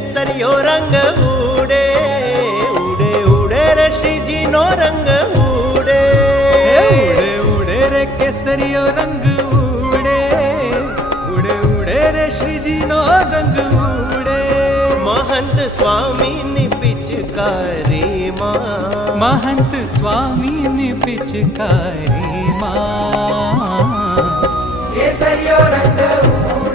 કેસરિયો રંગ ઉડે ઉડે ઉડે રે શ્રીજીનો રંગ ઉડે ઉડે ઉડે રે કેસરીયો રંગ ઉડે ઉડે ઉડે રે શ્રીજીનો રંગ ઉડે મહંત સ્વામીની પિચકારીમાં મહંત સ્વામીની પિચકારીમાં કેસરિયો રંગ ઉડે